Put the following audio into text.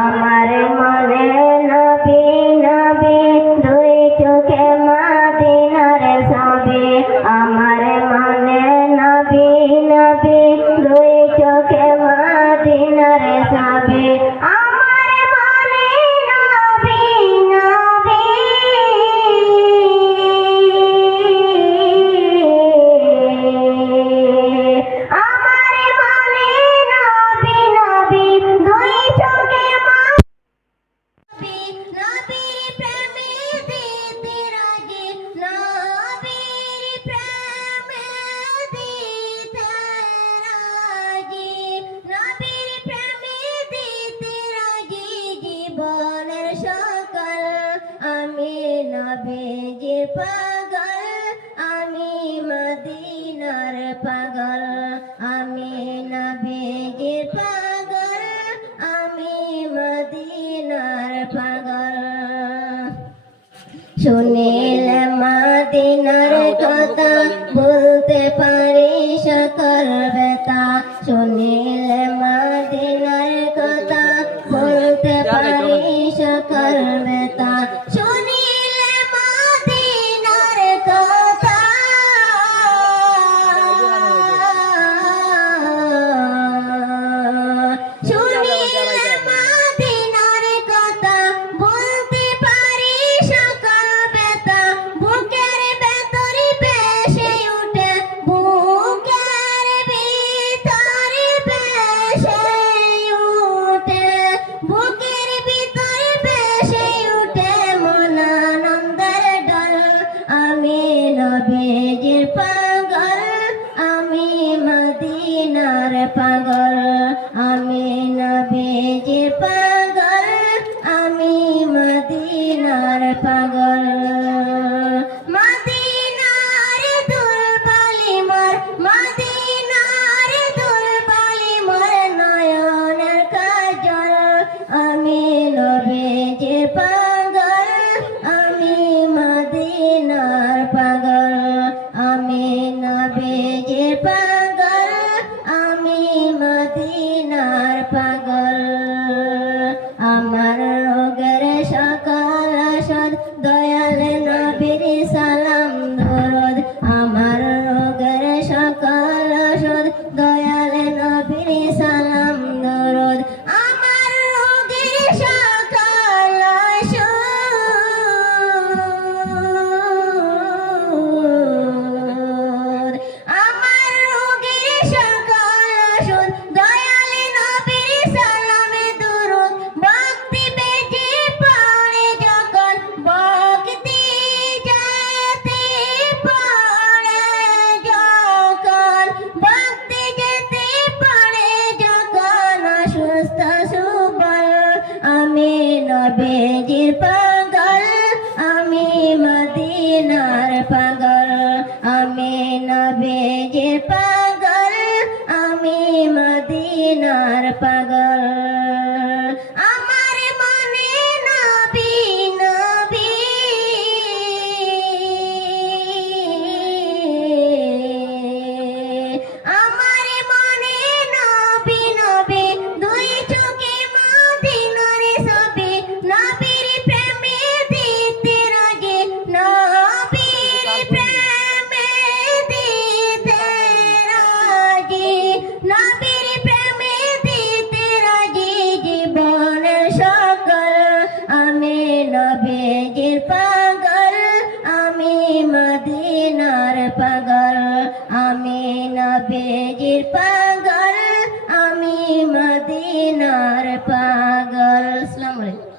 আমার মনে নবী নবী দুই চোখে মদিনার ছবি, আমার মনে নবী নবী দুই চোখে মদিনার ছবি। নবীজির পাগল আমি মদিনার পাগল, আমি নবীজির পাগল আমি মদিনার পাগল। শুনিলে মদিনার কথা বলতে পারি সকল ব্যথা, শুনিলে মদিনার কথা বলতে পারি সকল ব্যথা। নবীজির পাগল আমি মদিনার পাগল, আমি নবীজির পাগল আমি মদিনার পাগল। মদিনার দুলবালি মোর, মদিনার দুলবালি মোর নয়নের কাজল, আমি নবীজির পাগল আমি মদিনার পাগল, আমি নবীজির পাগল আমি মদিনার পাগল। আমার রোগের সকল আসদ দয়াল নবীর সালাম দরুদ, আমার রোগের সকল আসদ দয়াল নবীর সালাম দরুদ। আমার রোগের সকল নবীজির পাগল আমি মদিনার পাগল, আমি নবীজির পাগল আমি মদিনার পাগল। আমার মনে নবী নবী আমার মনে নবী নবী দুই চোখে মদিনার ছবি, নবীর প্রেমে দিতে রাজি, নবীর প্রেমে দিতে রাজি, নবীর প্রেমে দিতে রাজি জীবনের সকল। আমি নবীজির পাগল আমি মদিনার পাগল, আমি নবীজির পাগল আমি মদিনার পাগল। আসসালামু আলাইকুম।